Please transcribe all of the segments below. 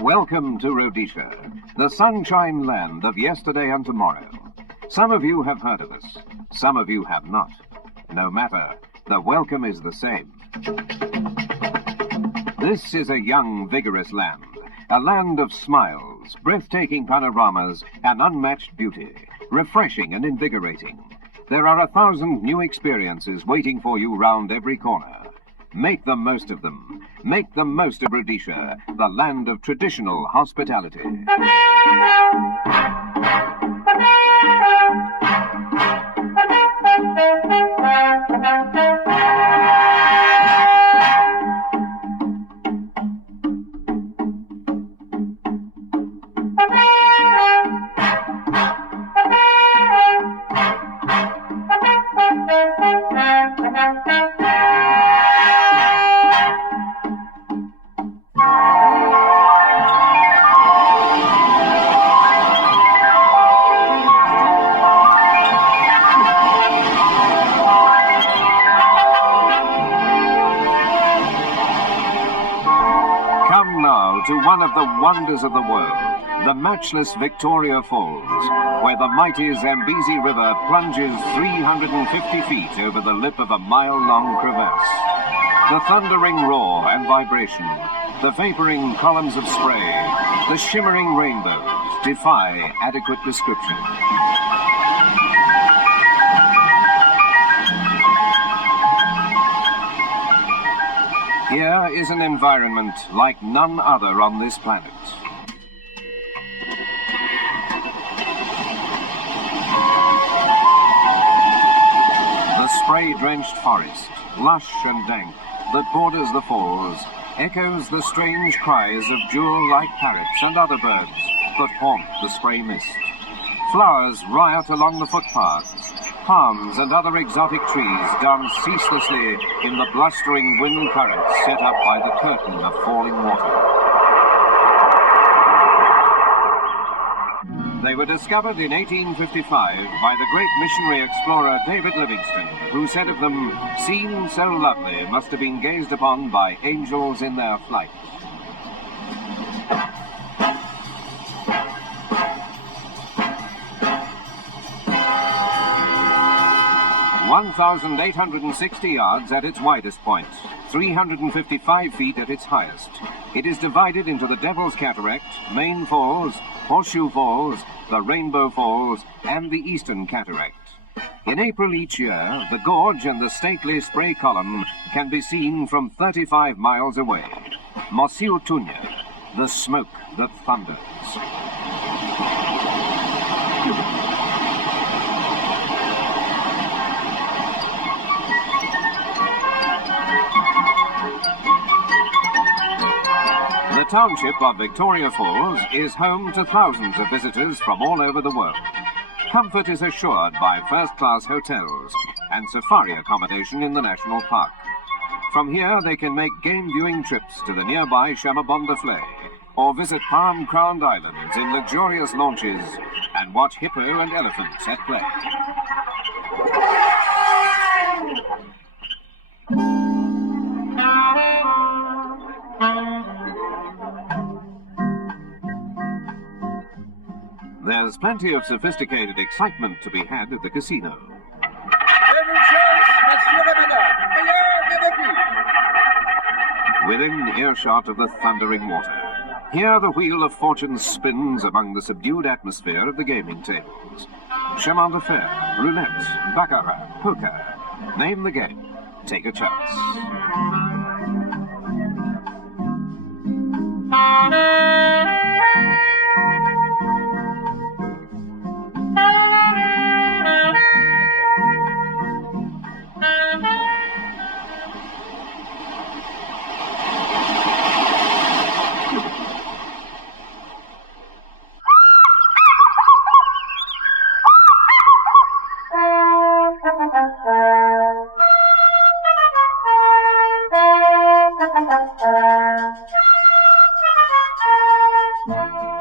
Welcome to Rhodesia, the sunshine land of yesterday and tomorrow. Some of you have heard of us, some of you have not. No matter, the welcome is the same. This is a young, vigorous land, a land of smiles, breathtaking panoramas, and unmatched beauty, refreshing and invigorating. There are 1,000 new experiences waiting for you round every corner. Make the most of them. Make the most of Rhodesia, the land of traditional hospitality. To one of the wonders of the world, the matchless Victoria Falls, where the mighty Zambezi River plunges 350 feet over the lip of a mile-long crevasse. The thundering roar and vibration, the vaporing columns of spray, the shimmering rainbows defy adequate description. Here is an environment like none other on this planet. The spray-drenched forest, lush and dank, that borders the falls, echoes the strange cries of jewel-like parrots and other birds that haunt the spray mist. Flowers riot along the footpaths. Palms and other exotic trees dance ceaselessly in the blustering wind currents set up by the curtain of falling water. They were discovered in 1855 by the great missionary explorer David Livingstone, who said of them, "Scenes so lovely must have been gazed upon by angels in their flight." 1,860 yards at its widest point, 355 feet at its highest. It is divided into the Devil's Cataract, Main Falls, Horseshoe Falls, the Rainbow Falls, and the Eastern Cataract. In April each year, the gorge and the stately spray column can be seen from 35 miles away. Mosiutunya, the smoke that thunders. The township of Victoria Falls is home to thousands of visitors from all over the world. Comfort is assured by first-class hotels and safari accommodation in the national park. From here, they can make game-viewing trips to the nearby Shamabonda Flay, or visit palm-crowned islands in luxurious launches and watch hippo and elephants at play. There's plenty of sophisticated excitement to be had at the casino. Within earshot of the thundering water, here the wheel of fortune spins among the subdued atmosphere of the gaming tables. Chemin de fer, roulette, baccarat, poker. Name the game. Take a chance.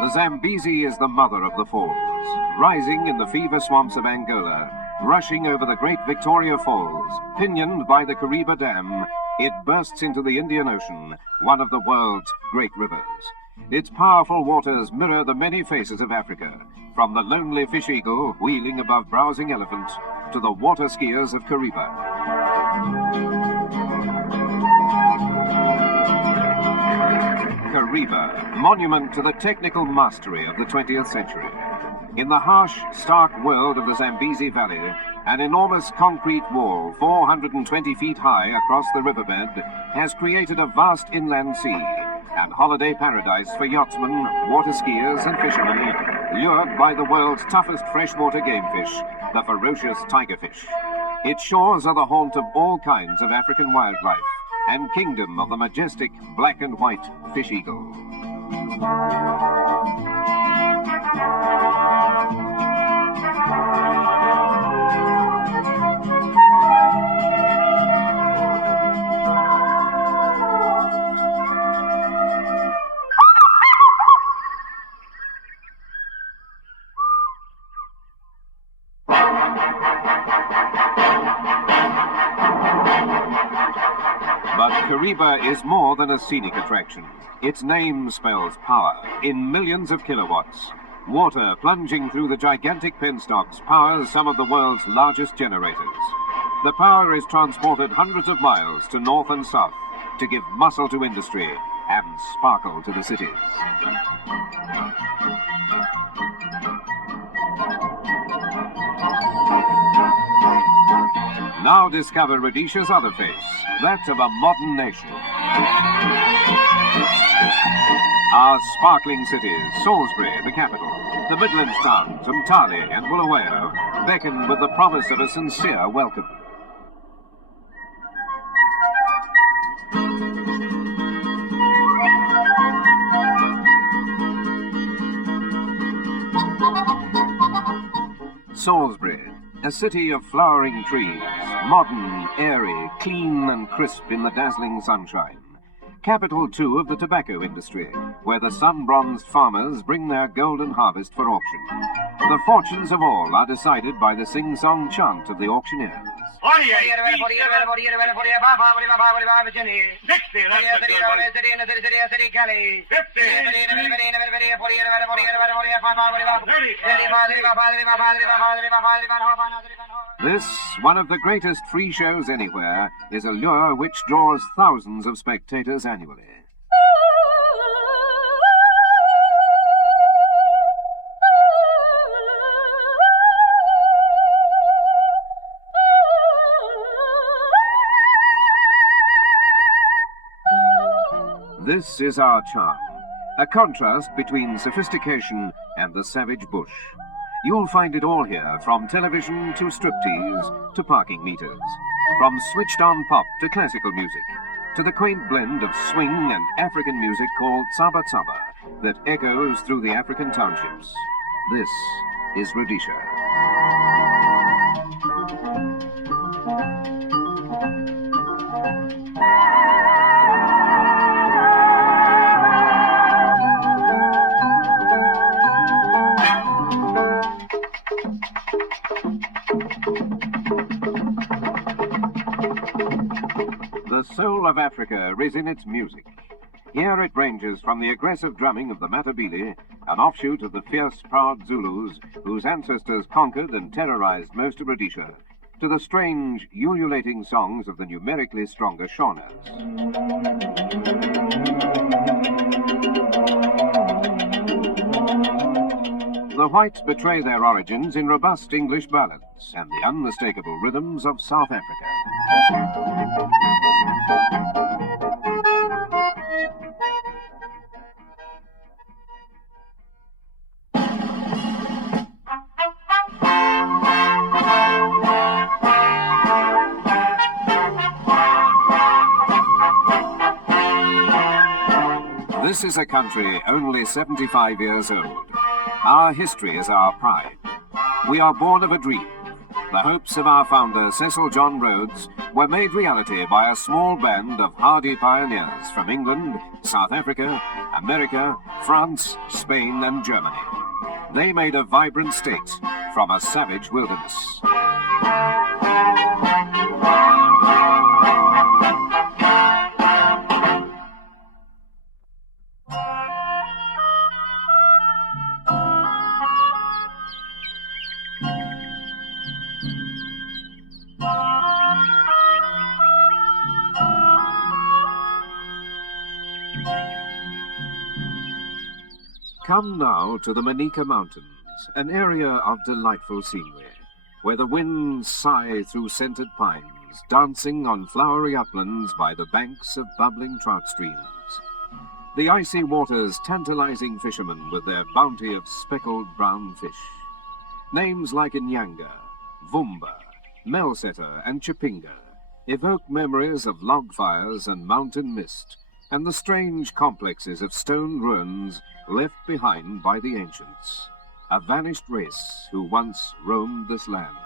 The Zambezi is the mother of the falls, rising in the fever swamps of Angola, rushing over the great Victoria Falls, pinioned by the Kariba Dam, It bursts into the Indian Ocean, one of the world's great rivers. Its powerful waters mirror the many faces of Africa, from the lonely fish eagle wheeling above browsing elephant to the water skiers of Kariba. Kariba, monument to the technical mastery of the 20th century. In the harsh, stark world of the Zambezi Valley, an enormous concrete wall 420 feet high across the riverbed has created a vast inland sea and holiday paradise for yachtsmen, water skiers and fishermen, lured by the world's toughest freshwater game fish, the ferocious tigerfish. Its shores are the haunt of all kinds of African wildlife and kingdom of the majestic black and white fish eagle. But Kariba is more than a scenic attraction. Its name spells power in millions of kilowatts. Water plunging through the gigantic penstocks powers some of the world's largest generators. The power is transported hundreds of miles to north and south to give muscle to industry and sparkle to the cities. Now discover Rhodesia's other face, that of a modern nation. Our sparkling cities, Salisbury, the capital, the Midlands towns, Umtali and Bulawayo, beckon with the promise of a sincere welcome. Salisbury, a city of flowering trees, modern, airy, clean and crisp in the dazzling sunshine. Capital, too, of the tobacco industry, where the sun-bronzed farmers bring their golden harvest for auction. The fortunes of all are decided by the sing-song chant of the auctioneers. This, one of the greatest free shows anywhere, is a lure which draws thousands of spectators annually. This is our charm, a contrast between sophistication and the savage bush. You'll find it all here, from television to striptease to parking meters, from switched-on pop to classical music, to the quaint blend of swing and African music called Tsaba Tsaba that echoes through the African townships. This is Rhodesia. The soul of Africa is in its music. Here it ranges from the aggressive drumming of the Matabele, an offshoot of the fierce, proud Zulus whose ancestors conquered and terrorized most of Rhodesia, to the strange, ululating songs of the numerically stronger Shaunas. The whites betray their origins in robust English ballads and the unmistakable rhythms of South Africa. This is a country only 75 years old. Our history is our pride. We are born of a dream. The hopes of our founder, Cecil John Rhodes, were made reality by a small band of hardy pioneers from England, South Africa, America, France, Spain, and Germany. They made a vibrant state from a savage wilderness. Come now to the Manica Mountains, an area of delightful scenery, where the winds sigh through scented pines, dancing on flowery uplands by the banks of bubbling trout streams. The icy waters tantalizing fishermen with their bounty of speckled brown fish. Names like Nyanga, Vumba, Melsetter and Chipinga evoke memories of log fires and mountain mist, and the strange complexes of stone ruins left behind by the ancients, a vanished race who once roamed this land.